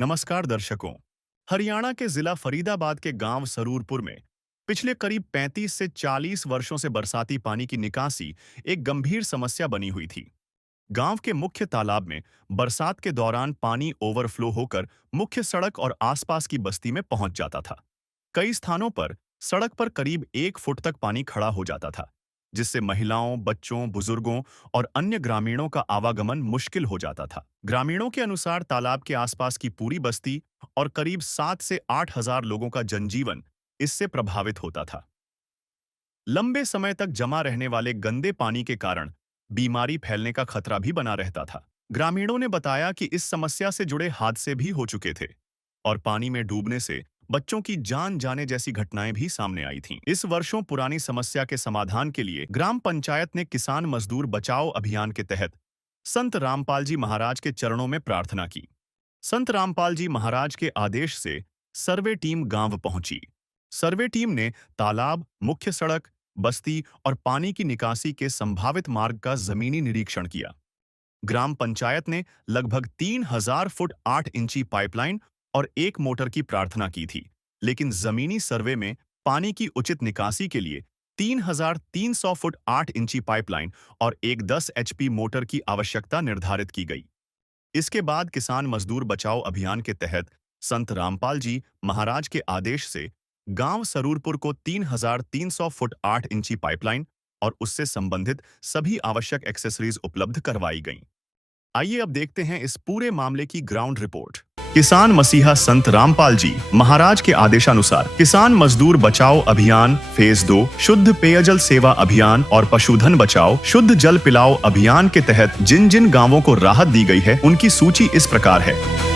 नमस्कार दर्शकों। हरियाणा के जिला फरीदाबाद के गांव सरूरपुर में पिछले करीब 35 से 40 वर्षों से बरसाती पानी की निकासी एक गंभीर समस्या बनी हुई थी। गांव के मुख्य तालाब में बरसात के दौरान पानी ओवरफ्लो होकर मुख्य सड़क और आसपास की बस्ती में पहुंच जाता था। कई स्थानों पर सड़क पर करीब 1 फुट तक पानी खड़ा हो जाता था, जिससे महिलाओं, बच्चों, बुजुर्गों और अन्य ग्रामीणों का आवागमन मुश्किल हो जाता था। ग्रामीणों के अनुसार तालाब के आसपास की पूरी बस्ती और करीब 7 से 8 हजार लोगों का जनजीवन इससे प्रभावित होता था। लंबे समय तक जमा रहने वाले गंदे पानी के कारण बीमारी फैलने का खतरा भी बना रहता था। ग्रामीणों ने बताया कि इस समस्या से जुड़े हादसे भी हो चुके थे और पानी में डूबने से बच्चों की जान जाने जैसी घटनाएं भी सामने आई थीं। इस वर्षों पुरानी समस्या के समाधान के लिए ग्राम पंचायत ने किसान मजदूर बचाओ अभियान के तहत संत रामपाल जी महाराज के चरणों में प्रार्थना की। संत रामपाल जी महाराज के आदेश से सर्वे टीम गांव पहुंची। सर्वे टीम ने तालाब, मुख्य सड़क, बस्ती और पानी की निकासी के संभावित मार्ग का जमीनी निरीक्षण किया। ग्राम पंचायत ने लगभग 3000 फुट 8 इंची पाइपलाइन और एक मोटर की प्रार्थना की थी, लेकिन जमीनी सर्वे में पानी की उचित निकासी के लिए 3300 फुट 8 इंची पाइपलाइन और एक 10 एचपी मोटर की आवश्यकता निर्धारित की गई। इसके बाद किसान मजदूर बचाओ अभियान के तहत संत रामपाल जी महाराज के आदेश से गांव सरूरपुर को 3300 फुट 8 इंची पाइपलाइन और उससे संबंधित सभी आवश्यक एक्सेसरीज उपलब्ध करवाई गईं। आइए अब देखते हैं इस पूरे मामले की ग्राउंड रिपोर्ट। किसान मसीहा संत रामपाल जी महाराज के आदेशानुसार किसान मजदूर बचाओ अभियान फेज 2, शुद्ध पेयजल सेवा अभियान और पशुधन बचाओ शुद्ध जल पिलाओ अभियान के तहत जिन जिन गांवों को राहत दी गई है उनकी सूची इस प्रकार है।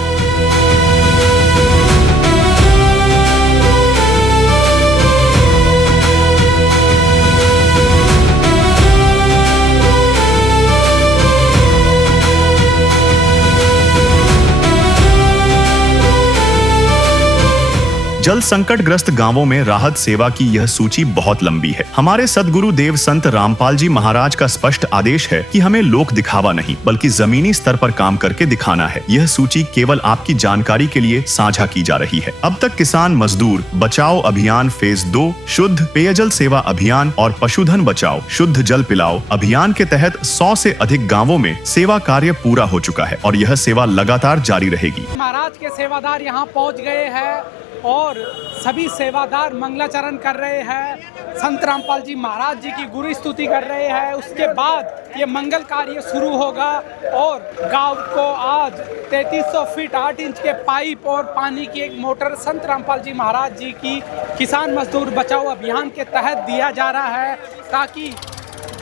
जल संकट ग्रस्त गांवों में राहत सेवा की यह सूची बहुत लंबी है। हमारे सदगुरु देव संत रामपाल जी महाराज का स्पष्ट आदेश है कि हमें लोक दिखावा नहीं बल्कि जमीनी स्तर पर काम करके दिखाना है। यह सूची केवल आपकी जानकारी के लिए साझा की जा रही है। अब तक किसान मजदूर बचाओ अभियान फेज 2, शुद्ध पेयजल सेवा अभियान और पशुधन बचाओ शुद्ध जल पिलाओ अभियान के तहत 100 से अधिक गाँवों में सेवा कार्य पूरा हो चुका है और यह सेवा लगातार जारी रहेगी। महाराज के सेवादार यहाँ पहुँच गए हैं और सभी सेवादार मंगलाचरण कर रहे हैं, संत रामपाल जी महाराज जी की गुरु स्तुति कर रहे हैं। उसके बाद ये मंगल कार्य शुरू होगा और गांव को आज 3300 फीट 8 इंच के पाइप और पानी की एक मोटर संत रामपाल जी महाराज जी की किसान मजदूर बचाओ अभियान के तहत दिया जा रहा है, ताकि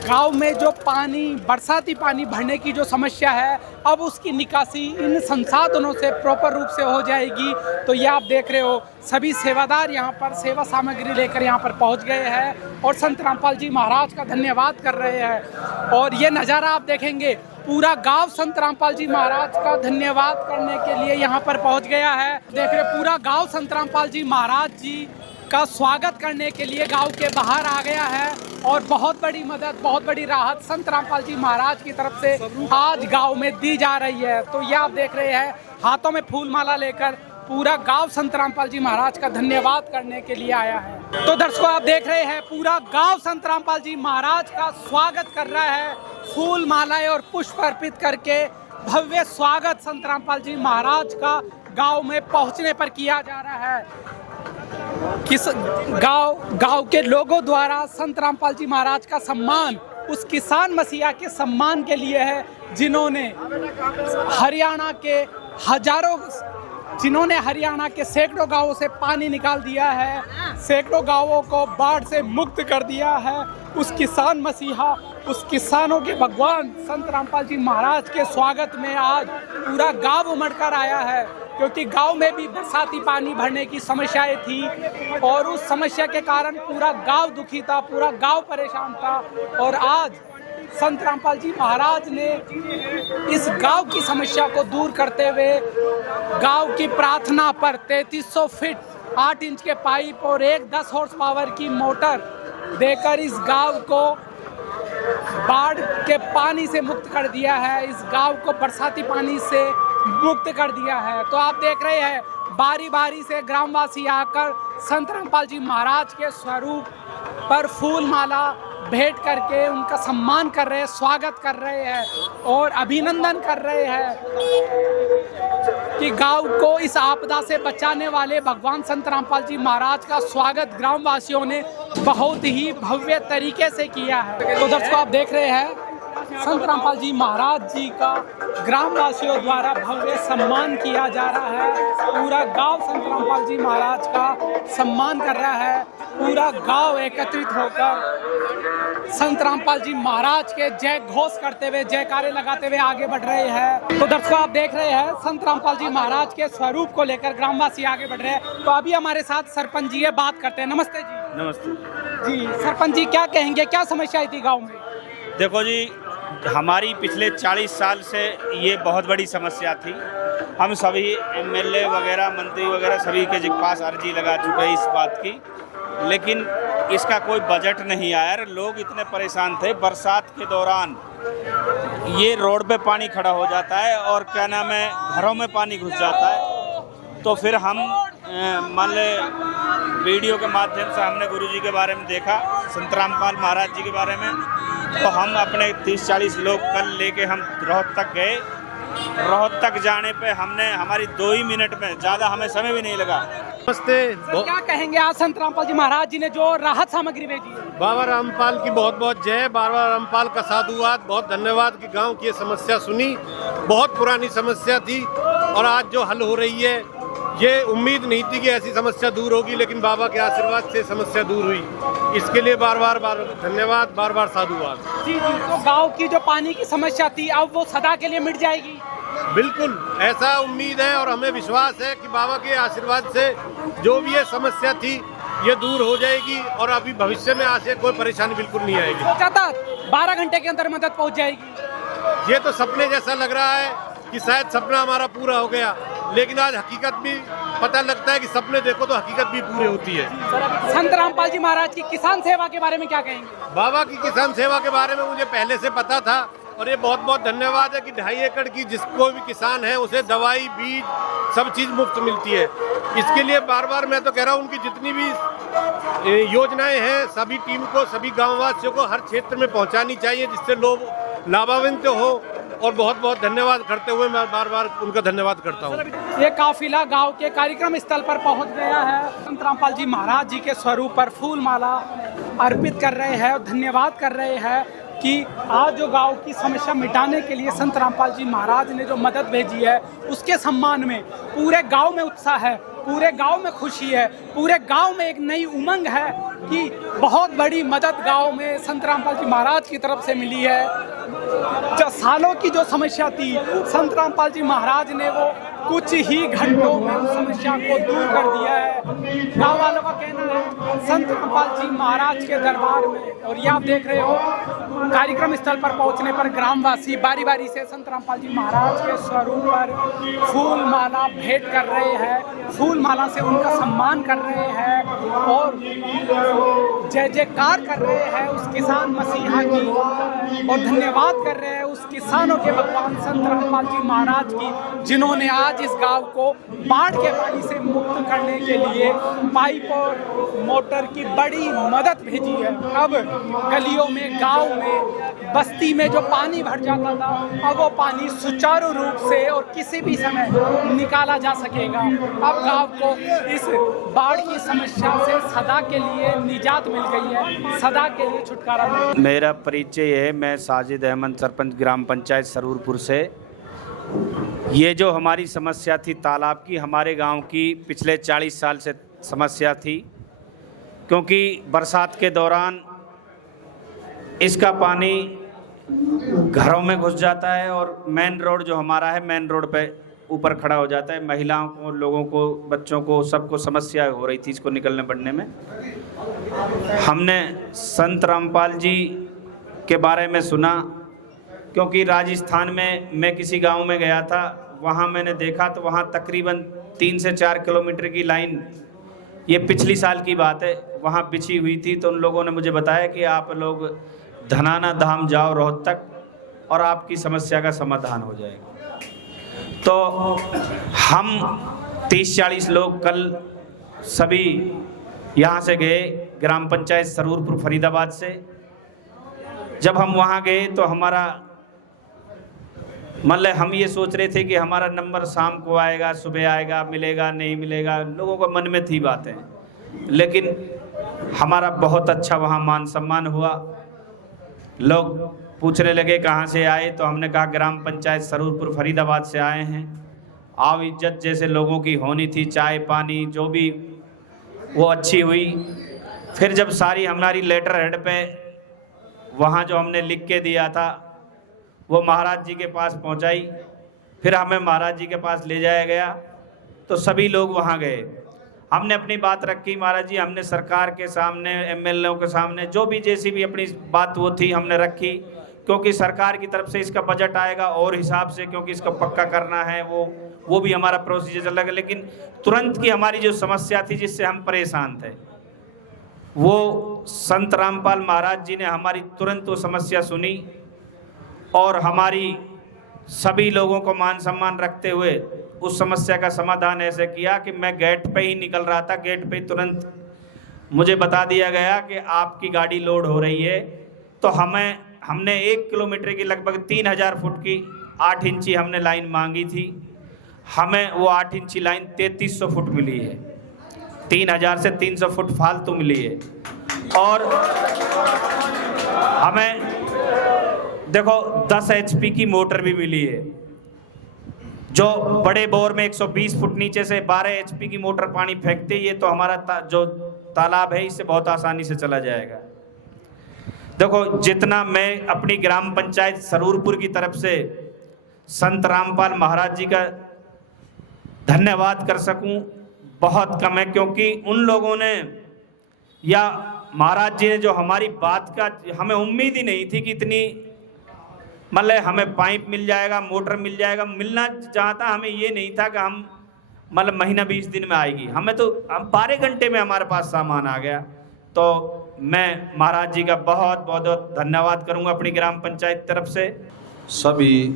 गांव में जो पानी बरसाती पानी भरने की जो समस्या है अब उसकी निकासी इन संसाधनों से प्रॉपर रूप से हो जाएगी। तो ये आप देख रहे हो सभी सेवादार यहाँ पर सेवा सामग्री लेकर यहाँ पर पहुँच गए हैं और संत रामपाल जी महाराज का धन्यवाद कर रहे हैं। और ये नज़ारा आप देखेंगे, पूरा गांव संत रामपाल जी महाराज का धन्यवाद करने के लिए यहाँ पर पहुँच गया है। देख रहे पूरा गाँव संत रामपाल जी महाराज जी का स्वागत करने के लिए गांव के बाहर आ गया है और बहुत बड़ी मदद, बहुत बड़ी राहत संत रामपाल जी महाराज की तरफ से आज गांव में दी जा रही है। तो ये आप देख रहे हैं हाथों में फूल माला लेकर पूरा गांव संत रामपाल जी महाराज का धन्यवाद करने के लिए आया है। तो दर्शकों आप देख रहे हैं पूरा गांव संत रामपाल जी महाराज का स्वागत कर रहा है, फूल मालाएं और पुष्प अर्पित करके भव्य स्वागत संत रामपाल जी महाराज का गाँव में पहुँचने पर किया जा रहा है। किस गांव के लोगों द्वारा संत रामपाल जी महाराज का सम्मान उस किसान मसीहा के सम्मान के लिए है जिन्होंने हरियाणा के सैकड़ों गांवों से पानी निकाल दिया है, सैकड़ों गांवों को बाढ़ से मुक्त कर दिया है। उस किसान मसीहा, उस किसानों के भगवान संत रामपाल जी महाराज के स्वागत में आज पूरा गांव उमड़ कर आया है, क्योंकि गांव में भी बरसाती पानी भरने की समस्याएं थी और उस समस्या के कारण पूरा गांव दुखी था, पूरा गांव परेशान था। और आज संत रामपाल जी महाराज ने इस गांव की समस्या को दूर करते हुए गांव की प्रार्थना पर 3300 फीट 8 इंच के पाइप और एक 10 हॉर्स पावर की मोटर देकर इस गांव को बाढ़ के पानी से मुक्त कर दिया है। इस गांव को बरसाती पानी से मुक्त कर दिया है। तो आप देख रहे हैं बारी बारी से ग्रामवासी आकर संत रामपाल जी महाराज के स्वरूप पर फूल माला भेंट करके उनका सम्मान कर रहे हैं, स्वागत कर रहे हैं और अभिनंदन कर रहे हैं कि गांव को इस आपदा से बचाने वाले भगवान संत रामपाल जी महाराज का स्वागत ग्रामवासियों ने बहुत ही भव्य तरीके से किया है। तो दर्शकों आप देख रहे हैं संत रामपाल जी महाराज जी का ग्रामवासियों द्वारा भव्य सम्मान किया जा रहा है। पूरा गांव संत रामपाल जी महाराज का सम्मान कर रहा है। पूरा गांव एकत्रित होकर संत रामपाल जी महाराज के जय घोष करते हुए, जयकारे लगाते हुए आगे बढ़ रहे हैं। तो दर्शकों आप देख रहे हैं संत रामपाल जी महाराज के स्वरूप को लेकर ग्रामवासी आगे बढ़ रहे हैं। तो अभी हमारे साथ सरपंच जी है, बात करते हैं। नमस्ते जी। नमस्ते जी सरपंच जी, क्या कहेंगे, क्या समस्या आई थी गाँव में? देखो जी, हमारी पिछले 40 साल से ये बहुत बड़ी समस्या थी। हम सभी एमएलए वगैरह, मंत्री वगैरह सभी के पास अर्जी लगा चुके हैं इस बात की, लेकिन इसका कोई बजट नहीं आया। लोग इतने परेशान थे, बरसात के दौरान ये रोड पे पानी खड़ा हो जाता है और क्या नाम है, घरों में पानी घुस जाता है। तो फिर हम मान ले वीडियो के माध्यम से हमने गुरुजी के बारे में देखा, संत रामपाल महाराज जी के बारे में। तो हम अपने 30-40 लोग कल लेके हम रोहतक गए। रोहतक जाने पे हमने हमारी 2 ही मिनट में, ज़्यादा हमें समय भी नहीं लगा। नमस्ते। सर, क्या कहेंगे आज संत रामपाल जी महाराज जी ने जो राहत सामग्री भेजी है? बाबा रामपाल की बहुत बहुत जय। बाबा रामपाल का साधुवाद, बहुत धन्यवाद कि गांव की ये समस्या सुनी। बहुत पुरानी समस्या थी और आज जो हल हो रही है, ये उम्मीद नहीं थी कि ऐसी समस्या दूर होगी, लेकिन बाबा के आशीर्वाद से समस्या दूर हुई। इसके लिए बार बार धन्यवाद, बार बार साधुवाद। जी जी। तो गांव की जो पानी की समस्या थी अब वो सदा के लिए मिट जाएगी? बिल्कुल ऐसा उम्मीद है और हमें विश्वास है कि बाबा के आशीर्वाद से जो भी ये समस्या थी ये दूर हो जाएगी और अभी भविष्य में आज से कोई परेशानी बिल्कुल नहीं आएगी। सोचा था 12 घंटे के अंदर मदद पहुंच जाएगी? ये तो सपने जैसा लग रहा है कि शायद सपना हमारा पूरा हो गया, लेकिन आज हकीकत भी पता लगता है कि सपने देखो तो हकीकत भी पूरी होती है। संत रामपाल जी महाराज की किसान सेवा के बारे में क्या कहेंगे? बाबा की किसान सेवा के बारे में मुझे पहले से पता था और ये बहुत बहुत धन्यवाद है कि 2.5 एकड़ की जिसको भी किसान है उसे दवाई, बीज, सब चीज़ मुफ्त मिलती है। इसके लिए बार बार मैं तो कह रहा हूँ उनकी जितनी भी योजनाएं हैं सभी टीम को, सभी गाँववासियों को हर क्षेत्र में पहुँचानी चाहिए, जिससे लोग लाभान्वित हो। और बहुत बहुत धन्यवाद करते हुए मैं बार बार उनका धन्यवाद करता हूँ। ये काफिला गांव के कार्यक्रम स्थल पर पहुंच गया है। संत रामपाल जी महाराज जी के स्वरूप पर फूल माला अर्पित कर रहे हैं और धन्यवाद कर रहे हैं कि आज जो गांव की समस्या मिटाने के लिए संत रामपाल जी महाराज ने जो मदद भेजी है उसके सम्मान में पूरे गांव में उत्साह है, पूरे गांव में खुशी है, पूरे गांव में एक नई उमंग है कि बहुत बड़ी मदद गांव में संत रामपाल जी महाराज की तरफ से मिली है। जो सालों की जो समस्या थी संत रामपाल जी महाराज ने वो कुछ ही घंटों में उस समस्या को दूर कर दिया है। गाँव वालों का कहना है संत रामपाल जी महाराज के दरबार में, और ये आप देख रहे हो कार्यक्रम स्थल पर पहुंचने पर ग्रामवासी बारी बारी से संत रामपाल जी महाराज के स्वरूप पर फूल माला भेंट कर रहे हैं, फूल माला से उनका सम्मान कर रहे हैं और जय जयकार कर रहे हैं उस किसान मसीहा की और धन्यवाद कर रहे हैं उस किसानों के भगवान संत रामपाल जी महाराज की, जिन्होंने आज इस गांव को बाढ़ के पानी से मुक्त करने के लिए पाइप और मोटर की बड़ी मदद भेजी है। अब गलियों में, गांव में, बस्ती में जो पानी भर जाता था अब वो पानी सुचारू रूप से और किसी भी समय निकाला जा सकेगा। अब गांव को इस बाढ़ की समस्या से सदा के लिए निजात मिल गई है, सदा के लिए छुटकारा मिल गया। मेरा परिचय है, मैं साजिद अहमद, सरपंच ग्राम पंचायत सरूरपुर से। ये जो हमारी समस्या थी तालाब की, हमारे गांव की पिछले 40 साल से समस्या थी, क्योंकि बरसात के दौरान इसका पानी घरों में घुस जाता है और मेन रोड जो हमारा है, मेन रोड पे ऊपर खड़ा हो जाता है। महिलाओं को, लोगों को, बच्चों को, सबको समस्या हो रही थी इसको निकलने बढ़ने में। हमने संत रामपाल जी के बारे में सुना, क्योंकि राजस्थान में मैं किसी गांव में गया था, वहां मैंने देखा तो वहां तकरीबन 3 से 4 किलोमीटर की लाइन, ये पिछली साल की बात है, वहां बिछी हुई थी। तो उन लोगों ने मुझे बताया कि आप लोग धनाना धाम जाओ रोहतक और आपकी समस्या का समाधान हो जाएगा। तो हम 30-40 लोग कल सभी यहाँ से गए, ग्राम पंचायत सरूरपुर फरीदाबाद से। जब हम वहाँ गए तो हमारा मतलब हम ये सोच रहे थे कि हमारा नंबर शाम को आएगा, सुबह आएगा, मिलेगा नहीं मिलेगा, लोगों को मन में थी बातें, लेकिन हमारा बहुत अच्छा वहाँ मान सम्मान हुआ। लोग पूछने लगे कहाँ से आए, तो हमने कहा ग्राम पंचायत सरूरपुर फरीदाबाद से आए हैं। आव इज्जत जैसे लोगों की होनी थी, चाय पानी जो भी वो अच्छी हुई। फिर जब सारी हमारी लेटर हेड पे वहाँ जो हमने लिख के दिया था वो महाराज जी के पास पहुँचाई, फिर हमें महाराज जी के पास ले जाया गया, तो सभी लोग वहाँ गए। हमने अपनी बात रखी, महाराज जी हमने सरकार के सामने, एमएलए के सामने, जो भी जैसी भी अपनी बात वो थी हमने रखी, क्योंकि सरकार की तरफ से इसका बजट आएगा और हिसाब से, क्योंकि इसका पक्का करना है, वो भी हमारा प्रोसीजर चल रहा है। लेकिन तुरंत की हमारी जो समस्या थी जिससे हम परेशान थे, वो संत रामपाल महाराज जी ने हमारी तुरंत वो समस्या सुनी और हमारी सभी लोगों को मान सम्मान रखते हुए उस समस्या का समाधान ऐसे किया कि मैं गेट पे ही निकल रहा था, गेट पे तुरंत मुझे बता दिया गया कि आपकी गाड़ी लोड हो रही है। तो हमने 1 किलोमीटर की लगभग 3000 फुट की 8 इंची हमने लाइन मांगी थी, हमें वो 8 इंची लाइन 3300 फुट मिली है। 3000 से 300 फुट फालतू मिली है। और हमें देखो 10 HP की मोटर भी मिली है, जो बड़े बोर में 120 फुट नीचे से 12 HP की मोटर पानी फेंकते ही है, तो हमारा जो तालाब है इससे बहुत आसानी से चला जाएगा। देखो जितना मैं अपनी ग्राम पंचायत सरूरपुर की तरफ से संत रामपाल महाराज जी का धन्यवाद कर सकूं बहुत कम है, क्योंकि उन लोगों ने या महाराज जी ने जो हमारी बात का, हमें उम्मीद ही नहीं थी कि इतनी मतलब हमें पाइप मिल जाएगा, मोटर मिल जाएगा, मिलना चाहता, हमें ये नहीं था कि हम मतलब महीना 20 दिन में आएगी, हमें तो हम 12 घंटे में हमारे पास सामान आ गया। तो मैं महाराज जी का बहुत बहुत धन्यवाद करूंगा अपनी ग्राम पंचायत तरफ से। सभी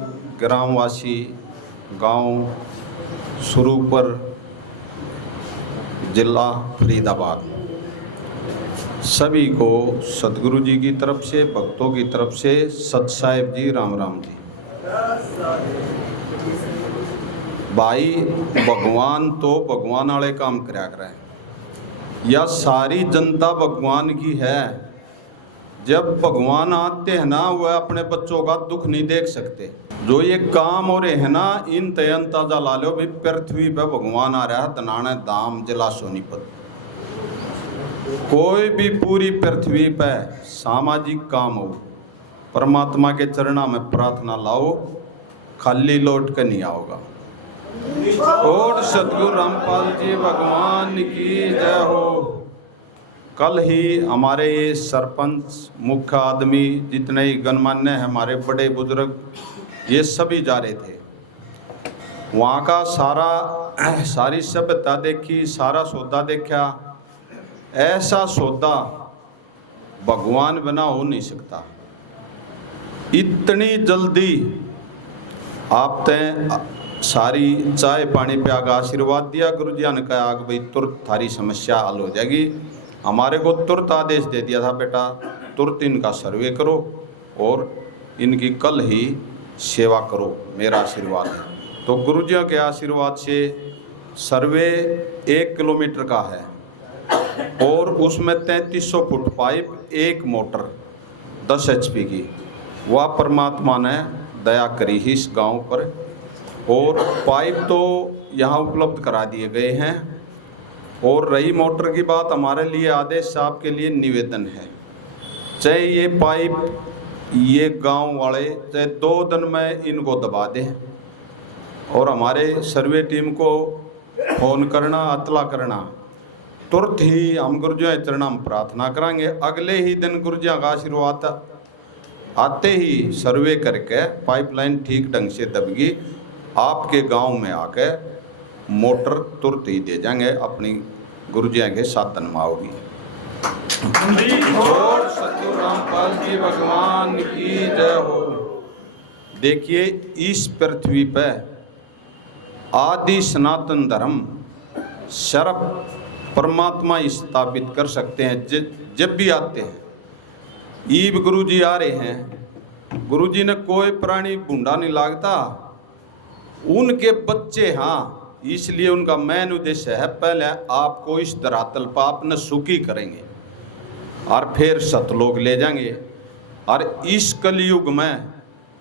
ग्रामवासी, गांव सरूरपुर, जिला फरीदाबाद, सभी को सतगुरु जी की तरफ से, भक्तों की तरफ से सत साहिब जी राम राम जी। भाई भगवान तो भगवान वाले काम कराया करें, या सारी जनता भगवान की है। जब भगवान आते हैं ना, वह अपने बच्चों का दुख नहीं देख सकते। जो ये काम हो रहे हैं ना, इन तयन ताजा ला लो भी, पृथ्वी पे भगवान आ रहा है, तनाने धाम जिला सोनीपत। कोई भी पूरी पृथ्वी पे सामाजिक काम हो, परमात्मा के चरणों में प्रार्थना लाओ, खाली लौट कर नहीं आओगा। और सतगुरु रामपाल जी भगवान की जय हो। कल ही हमारे ये सरपंच, मुख्य आदमी, जितने ही गणमान्य हैं, हमारे बड़े बुजुर्ग, ये सभी जा रहे थे। वहाँ का सारी सभ्यता देखी, सारा सौदा देखा। ऐसा सौदा भगवान बिना हो नहीं सकता। इतनी जल्दी आप तय सारी चाय पानी पे आगे आशीर्वाद दिया, गुरु जी ने कहा कि भाई तुरंत थारी समस्या हल हो जाएगी। हमारे को तुरंत आदेश दे दिया था, बेटा तुरंत इनका सर्वे करो और इनकी कल ही सेवा करो, मेरा आशीर्वाद है। तो गुरु जी के आशीर्वाद से सर्वे 1 किलोमीटर का है और उसमें 3300 फुट पाइप, 1 मोटर 10 HP की, वह परमात्मा ने दया करी ही इस गांव पर। और पाइप तो यहाँ उपलब्ध करा दिए गए हैं। और रही मोटर की बात, हमारे लिए आदेश साहब के लिए निवेदन है, चाहे ये पाइप ये गांव वाले चाहे 2 दिन में इनको दबा दें और हमारे सर्वे टीम को फ़ोन करना, अतला करना, तुरंत ही हम गुरु जी चरणों में प्रार्थना करेंगे। अगले ही दिन गुरु जी का आशीर्वाद आते ही सर्वे करके पाइपलाइन ठीक ढंग से दबगी, आपके गांव में आके मोटर तुरंत ही दे जाएंगे, अपनी गुरु जी के साथ होगी। और सतगुरु रामपाल जी भगवान की जय हो। देखिए इस पृथ्वी पे आदि सनातन धर्म सर्व परमात्मा ही स्थापित कर सकते हैं। जब भी आते हैं, ईब गुरुजी आ रहे हैं, गुरुजी ने कोई प्राणी भूंडा नहीं लागता, उनके बच्चे, हाँ, इसलिए उनका मेन उद्देश्य है पहले आपको इस धरातल पर आपने सुखी करेंगे और फिर सतलोक ले जाएंगे, और इस कलयुग में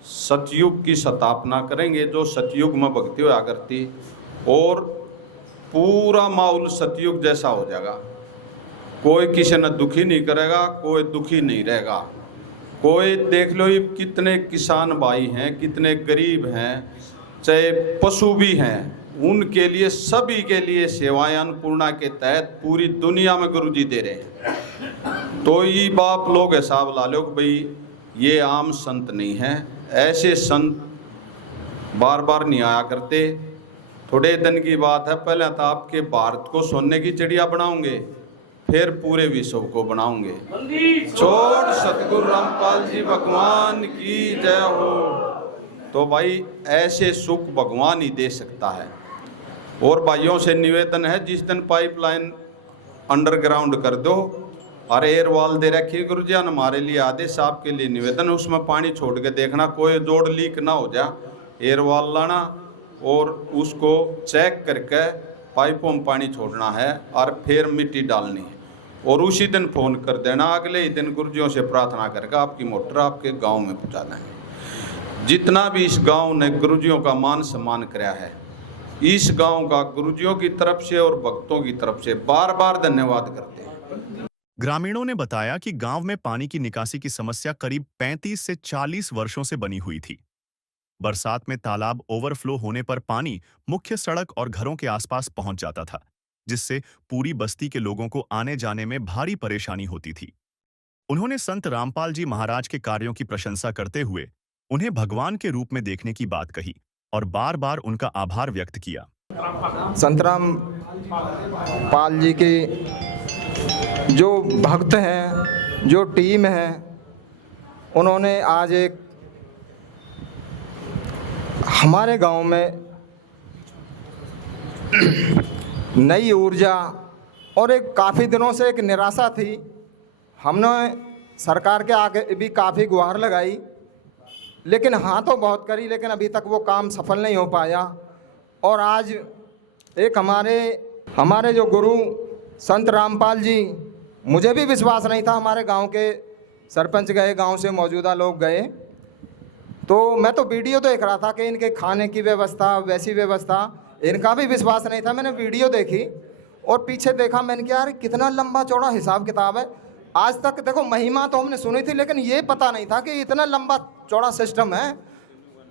सतयुग की स्थापना करेंगे, जो सतयुग में भक्ति होया करती, और पूरा माहौल सतयुग जैसा हो जाएगा। कोई किसी ने दुखी नहीं करेगा, कोई दुखी नहीं रहेगा। कोई देख लो, ये कितने किसान भाई हैं, कितने गरीब हैं, चाहे पशु भी हैं, उनके लिए, सभी के लिए सेवाएं अन्नपूर्णा के तहत पूरी दुनिया में गुरुजी दे रहे हैं। तो ये बाप लोग हिसाब ला लो कि भाई ये आम संत नहीं हैं, ऐसे संत बार बार नहीं आया करते। थोड़े दिन की बात है, पहले तो आपके भारत को सोने की चिड़िया बनाऊंगे, फिर पूरे विश्व को बनाऊंगे। छोड़ सतगुरु रामपाल जी भगवान की जय हो। तो भाई ऐसे सुख भगवान ही दे सकता है। और भाइयों से निवेदन है, जिस दिन पाइपलाइन अंडरग्राउंड कर दो और एयर वॉल दे रखी गुरुजी ने हमारे लिए आदेश, आपके लिए निवेदन, उसमें पानी छोड़ के देखना कोई जोड़ लीक ना हो जा, एयर वॉल लाना और उसको चेक करके पाइपों में पानी छोड़ना है और फिर मिट्टी डालनी है, और उसी दिन फ़ोन कर देना, अगले ही दिन गुरुजियों से प्रार्थना करके आपकी मोटर आपके गांव में पहुंचा देंगे। जितना भी इस गांव ने गुरुजियों का मान सम्मान कराया है, इस गांव का गुरुजियों की तरफ से और भक्तों की तरफ से बार बार धन्यवाद करते हैं। ग्रामीणों ने बताया कि गांव में पानी की निकासी की समस्या करीब 35 से 40 वर्षों से बनी हुई थी। बरसात में तालाब ओवरफ्लो होने पर पानी मुख्य सड़क और घरों के आसपास पहुंच जाता था, जिससे पूरी बस्ती के लोगों को आने जाने में भारी परेशानी होती थी। उन्होंने संत रामपाल जी महाराज के कार्यों की प्रशंसा करते हुए उन्हें भगवान के रूप में देखने की बात कही और बार बार उनका आभार व्यक्त किया। संत रामपाल जी के जो भक्त हैं, जो टीम है, उन्होंने आज एक हमारे गांव में नई ऊर्जा, और एक काफ़ी दिनों से एक निराशा थी, हमने सरकार के आगे भी काफ़ी गुहार लगाई, लेकिन हाँ तो बहुत करी, लेकिन अभी तक वो काम सफल नहीं हो पाया। और आज एक हमारे जो गुरु संत रामपाल जी, मुझे भी विश्वास नहीं था, हमारे गांव के सरपंच गए, गांव से मौजूदा लोग गए, तो मैं तो वीडियो देख रहा था कि इनके खाने की व्यवस्था, वैसी व्यवस्था, इनका भी विश्वास नहीं था। मैंने वीडियो देखी और पीछे देखा, मैंने कहा यार कितना लंबा चौड़ा हिसाब किताब है। आज तक देखो महिमा तो हमने सुनी थी, लेकिन ये पता नहीं था कि इतना लंबा चौड़ा सिस्टम है,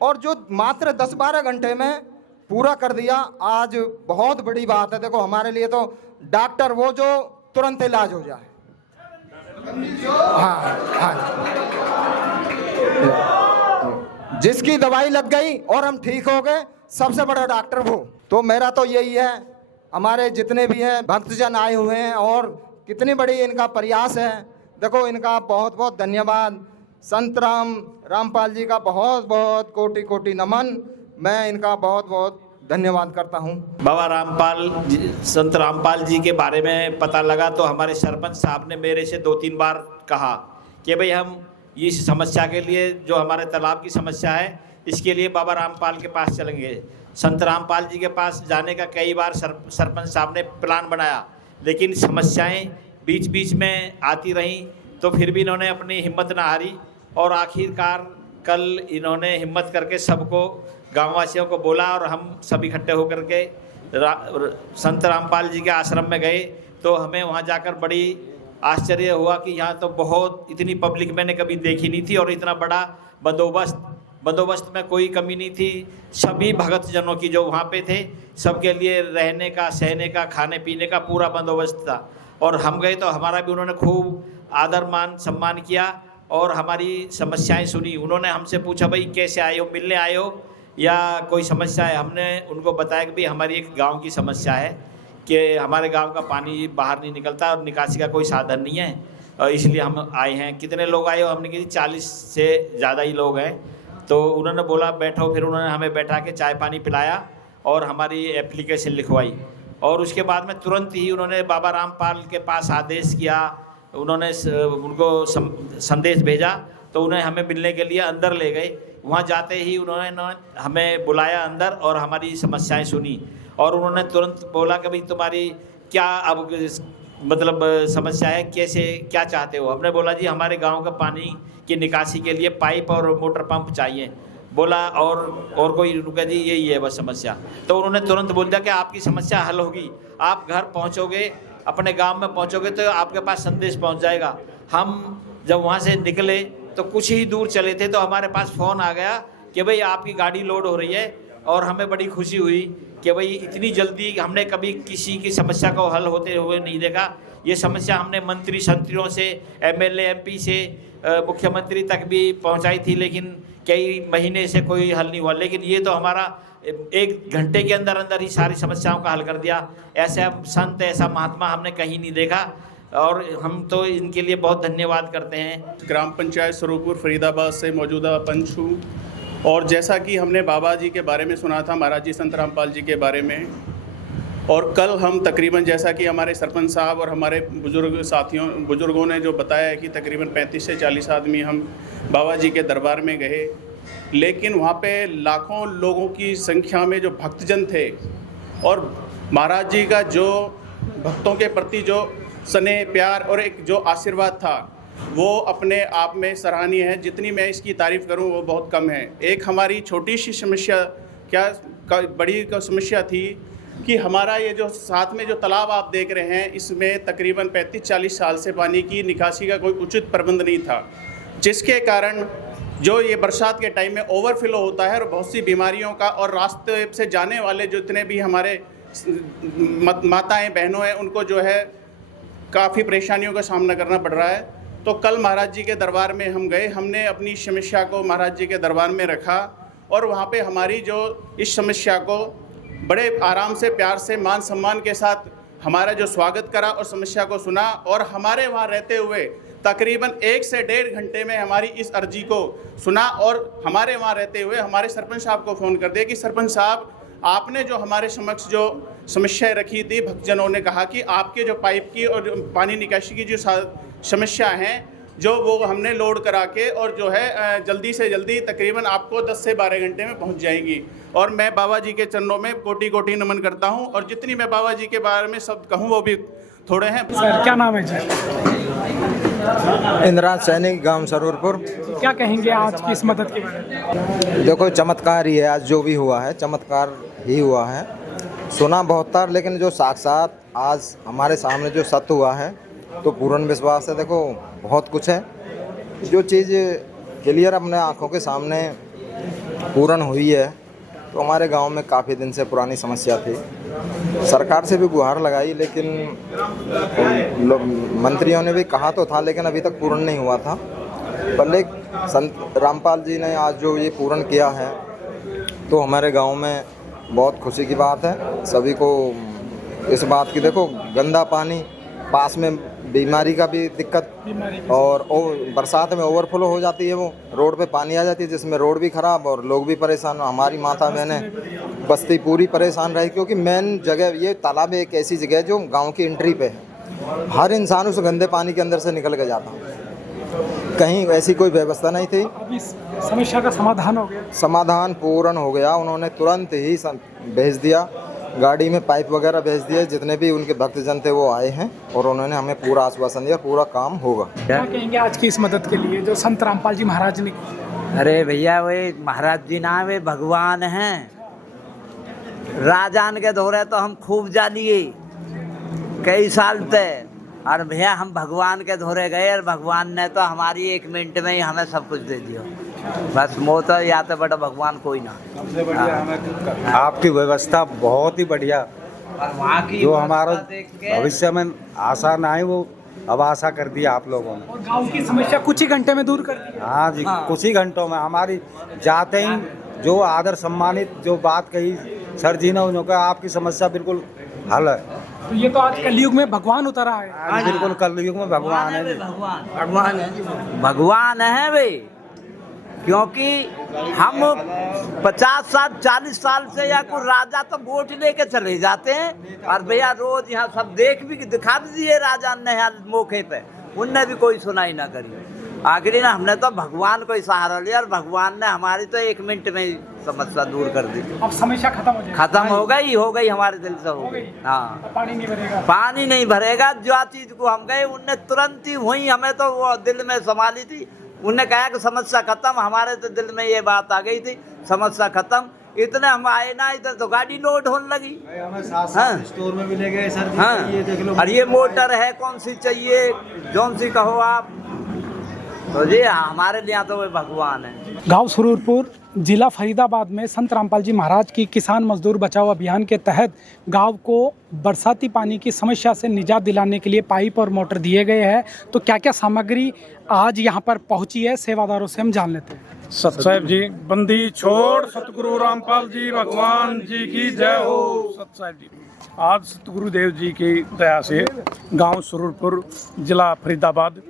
और जो मात्र 10-12 घंटे में पूरा कर दिया, आज बहुत बड़ी बात है। देखो हमारे लिए तो डॉक्टर वो जो तुरंत इलाज हो जाए, हाँ, जिसकी दवाई लग गई और हम ठीक हो गए, सबसे बड़ा डॉक्टर वो। तो मेरा तो यही है, हमारे जितने भी हैं भक्तजन आए हुए हैं, और कितनी बड़ी इनका प्रयास है, देखो इनका बहुत बहुत धन्यवाद। संत रामपाल जी का बहुत बहुत कोटि कोटि नमन, मैं इनका बहुत बहुत धन्यवाद करता हूँ। बाबा रामपाल जी, संत रामपाल जी के बारे में पता लगा तो हमारे सरपंच साहब ने मेरे से 2-3 बार कहा कि भाई हम इस समस्या के लिए, जो हमारे तालाब की समस्या है, इसके लिए बाबा रामपाल के पास चलेंगे। संत रामपाल जी के पास जाने का कई बार सरपंच साहब ने प्लान बनाया, लेकिन समस्याएं बीच बीच में आती रहीं, तो फिर भी इन्होंने अपनी हिम्मत ना हारी, और आखिरकार कल इन्होंने हिम्मत करके सबको, गांववासियों को बोला, और हम सब इकट्ठे होकर के संत रामपाल जी के आश्रम में गए। तो हमें वहाँ जाकर बड़ी आश्चर्य हुआ कि यहाँ तो बहुत, इतनी पब्लिक मैंने कभी देखी नहीं थी, और इतना बड़ा बंदोबस्त में कोई कमी नहीं थी। सभी भगत जनों की जो वहाँ पे थे, सबके लिए रहने का, सहने का, खाने पीने का पूरा बंदोबस्त था। और हम गए तो हमारा भी उन्होंने खूब आदर मान सम्मान किया और हमारी समस्याएं सुनी। उन्होंने हमसे पूछा भाई कैसे आए हो, मिलने आए हो या कोई समस्या है। हमने उनको बताया कि भाई हमारी एक गाँव की समस्या है कि हमारे गांव का पानी बाहर नहीं निकलता और निकासी का कोई साधन नहीं है, और इसलिए हम आए हैं। कितने लोग आए हो? हमने कहा 40 से ज़्यादा ही लोग हैं। तो उन्होंने बोला बैठो, फिर उन्होंने हमें बैठा के चाय पानी पिलाया और हमारी एप्लीकेशन लिखवाई। और उसके बाद में तुरंत ही उन्होंने बाबा रामपाल के पास आदेश किया, उन्होंने उनको संदेश भेजा, तो उन्हें हमें मिलने के लिए अंदर ले गए। वहाँ जाते ही उन्होंने हमें बुलाया अंदर और हमारी समस्याएं सुनी, और उन्होंने तुरंत बोला कि भाई तुम्हारी क्या अब मतलब समस्या है, कैसे क्या चाहते हो। हमने बोला जी हमारे गांव का पानी की निकासी के लिए पाइप और मोटर पंप चाहिए। बोला और कोई रुका जी यही है बस समस्या। तो उन्होंने तुरंत बोल दिया कि आपकी समस्या हल होगी, आप घर पहुंचोगे, अपने गांव में पहुंचोगे तो आपके पास संदेश पहुंच जाएगा। हम जब वहां से निकले तो कुछ ही दूर चले थे तो हमारे पास फ़ोन आ गया कि भाई आपकी गाड़ी लोड हो रही है, और हमें बड़ी खुशी हुई कि भाई इतनी जल्दी हमने कभी किसी की समस्या को हल होते हुए नहीं देखा। ये समस्या हमने मंत्री संतरियों से, एमएलए एमपी से, मुख्यमंत्री तक भी पहुंचाई थी, लेकिन कई महीने से कोई हल नहीं हुआ। लेकिन ये तो हमारा 1 घंटे के अंदर अंदर ही सारी समस्याओं का हल कर दिया। ऐसा संत, ऐसा महात्मा हमने कहीं नहीं देखा, और हम तो इनके लिए बहुत धन्यवाद करते हैं। ग्राम पंचायत स्वरूपुर फरीदाबाद से मौजूदा पंच हूँ, और जैसा कि हमने बाबा जी के बारे में सुना था, महाराज जी संत रामपाल जी के बारे में, और कल हम तकरीबन जैसा कि हमारे सरपंच साहब और हमारे बुजुर्गों ने जो बताया है कि तकरीबन 35 से 40 आदमी हम बाबा जी के दरबार में गए, लेकिन वहाँ पे लाखों लोगों की संख्या में जो भक्तजन थे, और महाराज जी का जो भक्तों के प्रति जो स्नेह, प्यार और एक जो आशीर्वाद था, वो अपने आप में सराहनीय है। जितनी मैं इसकी तारीफ़ करूं वो बहुत कम है। एक हमारी छोटी सी समस्या, बड़ी समस्या थी कि हमारा ये जो साथ में जो तालाब आप देख रहे हैं, इसमें तकरीबन 35-40 साल से पानी की निकासी का कोई उचित प्रबंध नहीं था, जिसके कारण जो ये बरसात के टाइम में ओवरफ्लो होता है और बहुत सी बीमारियों का, और रास्ते से जाने वाले जितने भी हमारे माताएं बहनों हैं, उनको जो है काफ़ी परेशानियों का सामना करना पड़ रहा है। तो कल महाराज जी के दरबार में हम गए, हमने अपनी समस्या को महाराज जी के दरबार में रखा, और वहाँ पे हमारी जो इस समस्या को बड़े आराम से, प्यार से, मान सम्मान के साथ हमारा जो स्वागत करा और समस्या को सुना, और हमारे वहाँ रहते हुए तकरीबन 1 से 1.5 घंटे में हमारी इस अर्जी को सुना, और हमारे वहाँ रहते हुए हमारे सरपंच साहब को फ़ोन कर दिया कि सरपंच साहब, आपने जो हमारे समक्ष जो समस्याएं रखी थी, भक्तजनों ने कहा कि आपके जो पाइप की और पानी निकासी की जो समस्या हैं, जो वो हमने लोड करा के और जो है जल्दी से जल्दी तकरीबन आपको 10 से 12 घंटे में पहुंच जाएंगी। और मैं बाबा जी के चरणों में कोटि कोटि नमन करता हूं, और जितनी मैं बाबा जी के बारे में शब्द कहूं वो भी थोड़े हैं। सर क्या नाम है जी? इंदिरा सैनिक, गांव सरूरपुर। क्या कहेंगे आज की इस मदद के बारे में? देखो, चमत्कार ही है, आज जो भी हुआ है चमत्कार ही हुआ है। सुना बहुत था, लेकिन जो साक्षात आज हमारे सामने जो सत्य हुआ है तो पूर्ण विश्वास है। देखो, बहुत कुछ है जो चीज़ क्लियर अपने आंखों के सामने पूर्ण हुई है। तो हमारे गांव में काफ़ी दिन से पुरानी समस्या थी, सरकार से भी गुहार लगाई, लेकिन मंत्रियों ने भी कहा तो था, लेकिन अभी तक पूर्ण नहीं हुआ था। पर संत रामपाल जी ने आज जो ये पूर्ण किया है, तो हमारे गांव में बहुत खुशी की बात है। सभी को इस बात की, देखो गंदा पानी, पास में बीमारी का भी दिक्कत, और बरसात में ओवरफ्लो हो जाती है, वो रोड पे पानी आ जाती है, जिसमें रोड भी ख़राब और लोग भी परेशान। हमारी माता बहनें, बस्ती पूरी परेशान रही, क्योंकि मेन जगह ये तालाब एक ऐसी जगह है जो गांव की एंट्री पे है। हर इंसान उस गंदे पानी के अंदर से निकल के जाता, कहीं ऐसी कोई व्यवस्था नहीं थी। अभी समस्या का समाधान हो गया? समाधान पूर्ण हो गया। उन्होंने तुरंत ही भेज दिया, गाड़ी में पाइप वगैरह भेज दिए। जितने भी उनके भक्तजन थे वो आए हैं, और उन्होंने हमें पूरा आश्वासन दिया, पूरा काम होगा। क्या कहेंगे आज की इस मदद के लिए जो संत रामपाल जी महाराज ने? अरे भैया, वे महाराज जी ना, वे भगवान हैं। राजान के दौरे तो हम खूब जानिए कई साल तक, और भैया हम भगवान के धोरे गए, और भगवान ने तो हमारी 1 मिनट में ही हमें सब कुछ दे दिया। बस मो तो या तो बड़ा भगवान कोई ना। सबसे बढ़िया हमें आपकी व्यवस्था बहुत ही बढ़िया, और वहाँ की जो हमारा भविष्य में आशा ना है वो अब आशा कर दिया आप लोगों ने। और गांव की समस्या कुछ ही घंटे में दूर कर दी। हाँ जी, कुछ ही घंटों में हमारी जाते ही जो आदर सम्मानित जो बात कही सर जी ने, उन्होंने कहा आपकी समस्या बिल्कुल हल है। तो ये तो आज कलयुग में भगवान उतरा है। बिल्कुल कलयुग में भगवान है, भगवान है वे। क्योंकि हम 50 साल 40 साल से या कोई राजा तो वोट लेके चले जाते हैं और भैया रोज यहाँ सब दिखा भी दिए राजा ने यहाँ मौके पे, उनने भी कोई सुनाई ना करी। आखिरी ना हमने तो भगवान को ही सहारा लिया और भगवान ने हमारी तो 1 मिनट में ही समस्या दूर कर दी। अब समस्या खत्म हो जाएगी। खत्म हो गई हमारे दिल से हो गई। हाँ, पानी नहीं भरेगा। पानी नहीं भरेगा। जो चीज को हम गए उनने तुरंत ही वही हमें तो वो दिल में संभाली थी। उनने कहा कि समस्या खत्म, हमारे तो दिल में ये बात आ गई थी समस्या खत्म। इतने हम आए ना इधर तो गाड़ी लोड होने लगी। हमें साथ स्टोर में भी ले गए सर। हाँ, ये देख लो। और ये मोटर है कौन सी चाहिए, कौन सी कहो आप, तो जी हमारे लिए तो वो भगवान है। गांव सुरूरपुर जिला फरीदाबाद में संत रामपाल जी महाराज की किसान मजदूर बचाओ अभियान के तहत गांव को बरसाती पानी की समस्या से निजात दिलाने के लिए पाइप और मोटर दिए गए हैं। तो क्या क्या सामग्री आज यहां पर पहुंची है, सेवादारों से हम जान लेते हैं। सतसाहिब जी, बंदी छोड़ सतगुरु रामपाल जी भगवान जी की जय हो। सतसाहिब जी, आज सतगुरु देव जी की दया से गांव सुरूरपुर जिला फरीदाबाद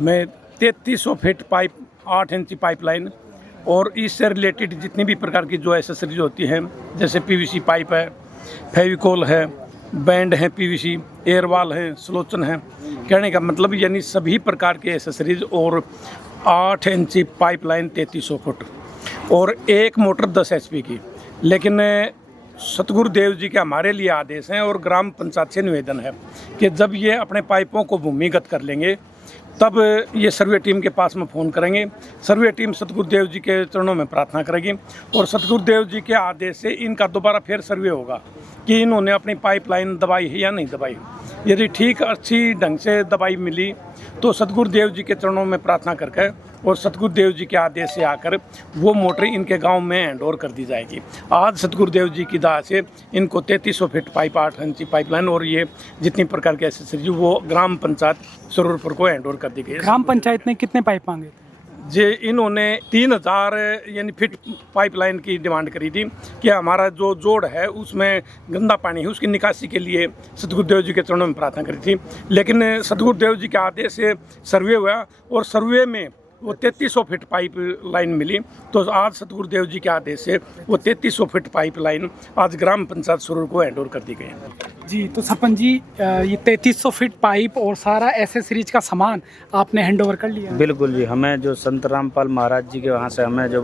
में 3300 फीट पाइप, 8 इंची पाइपलाइन और इससे रिलेटेड जितनी भी प्रकार की जो एसेसरीज होती हैं, जैसे पीवीसी पाइप है, फेविकोल है, बैंड है, पीवीसी एयरवाल है, स्लोचन है, कहने का मतलब यानी सभी प्रकार के एसेसरीज और 8 इंची पाइपलाइन 3300 फुट और एक मोटर 10 HP की। लेकिन सतगुरु देव जी के हमारे लिए आदेश हैं और ग्राम पंचायत से निवेदन है कि जब ये अपने पाइपों को भूमिगत कर लेंगे तब ये सर्वे टीम के पास में फ़ोन करेंगे। सर्वे टीम सतगुरु देव जी के चरणों में प्रार्थना करेगी और सतगुरु देव जी के आदेश से इनका दोबारा फिर सर्वे होगा कि इन्होंने अपनी पाइपलाइन दबाई है या नहीं दबाई। यदि ठीक अच्छी ढंग से दबाई मिली तो सतगुरु देव जी के चरणों में प्रार्थना करके और सतगुरु देव जी के आदेश से आकर वो मोटर इनके गांव में हैंड ओवर कर दी जाएगी। आज सतगुरु देव जी की दया से इनको 3300 फीट पाइप, 8 इंची पाइपलाइन और ये जितनी प्रकार के एसेसरीज वो ग्राम पंचायत सुरूरपुर को हैंड ओवर कर दी गई। ग्राम पंचायत ने कितने पाइप मांगे? जे इन्होंने 3000 यानी फिट पाइपलाइन की डिमांड करी थी कि हमारा जो जोड़ है उसमें गंदा पानी है, उसकी निकासी के लिए सतगुरु देव जी के चरणों में प्रार्थना करी थी। लेकिन सतगुरु देव जी के आदेश से सर्वे हुआ और सर्वे में वो 3300 फीट पाइप लाइन मिली। तो आज सतगुरु देव जी के आदेश से वो 3300 फीट पाइप लाइन आज ग्राम पंचायत सुरूर को हैंड ओवर कर दी गई। जी, तो सरपंच जी ये 3300 फीट पाइप और सारा एसेसरीज का सामान आपने हैंड ओवर कर लिया? बिल्कुल जी, हमें जो संत रामपाल महाराज जी के वहाँ से हमें जो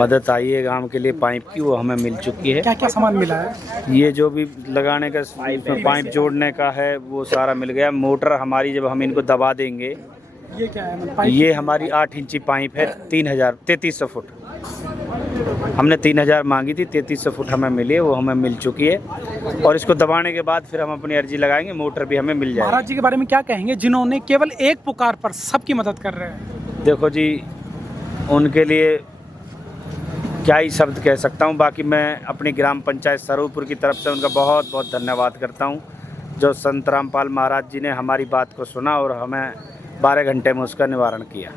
मदद आई है गांव के लिए पाइप की, वो हमें मिल चुकी है। क्या क्या सामान मिला है? ये जो भी लगाने का पाइप जोड़ने का है वो सारा मिल गया। मोटर हमारी जब हम इनको दबा देंगे, ये क्या है पाइप? ये हमारी 8 इंची पाइप है, 3300 फुट। हमने 3000 मांगी थी, 3300 फुट हमें मिली है, वो हमें मिल चुकी है। और इसको दबाने के बाद फिर हम अपनी अर्जी लगाएंगे, मोटर भी हमें मिल जाएगी। महाराज जी के बारे में क्या कहेंगे जिन्होंने केवल एक पुकार पर सबकी मदद कर रहे हैं? देखो जी, उनके लिए क्या ही शब्द कह सकता हूँ। बाकी मैं अपनी ग्राम पंचायत सरूरपुर की तरफ से उनका बहुत बहुत धन्यवाद करता हूँ, जो संत रामपाल महाराज जी ने हमारी बात को सुना और हमें 12 घंटे में उसका निवारण किया।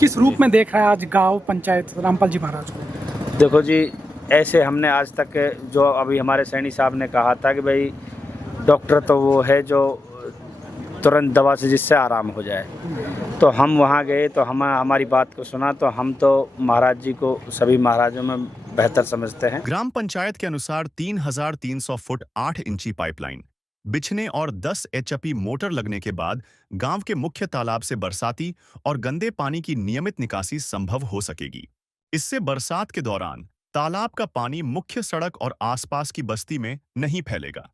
किस रूप में देख रहा है आज गांव पंचायत रामपाल जी महाराज को? देखो जी, ऐसे हमने आज तक जो अभी हमारे सैनी साहब ने कहा था कि भाई डॉक्टर तो वो है जो तुरंत दवा से जिससे आराम हो जाए, तो हम वहाँ गए तो हमारी बात को सुना, तो हम तो महाराज जी को सभी महाराजों में बेहतर समझते हैं। ग्राम पंचायत के अनुसार 3300 फुट 8 इंची पाइपलाइन बिछने और 10 HP मोटर लगने के बाद गांव के मुख्य तालाब से बरसाती और गंदे पानी की नियमित निकासी संभव हो सकेगी। इससे बरसात के दौरान तालाब का पानी मुख्य सड़क और आसपास की बस्ती में नहीं फैलेगा।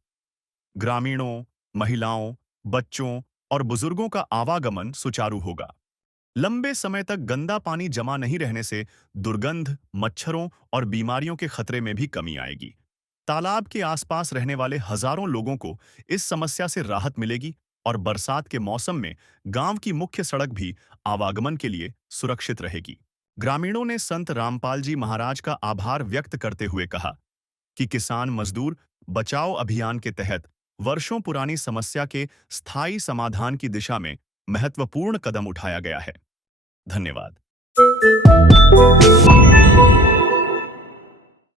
ग्रामीणों, महिलाओं, बच्चों और बुजुर्गों का आवागमन सुचारू होगा। लंबे समय तक गंदा पानी जमा नहीं रहने से दुर्गंध, मच्छरों और बीमारियों के खतरे में भी कमी आएगी। तालाब के आसपास रहने वाले हजारों लोगों को इस समस्या से राहत मिलेगी और बरसात के मौसम में गांव की मुख्य सड़क भी आवागमन के लिए सुरक्षित रहेगी। ग्रामीणों ने संत रामपाल जी महाराज का आभार व्यक्त करते हुए कहा कि किसान मजदूर बचाओ अभियान के तहत वर्षों पुरानी समस्या के स्थायी समाधान की दिशा में महत्वपूर्ण कदम उठाया गया है। धन्यवाद।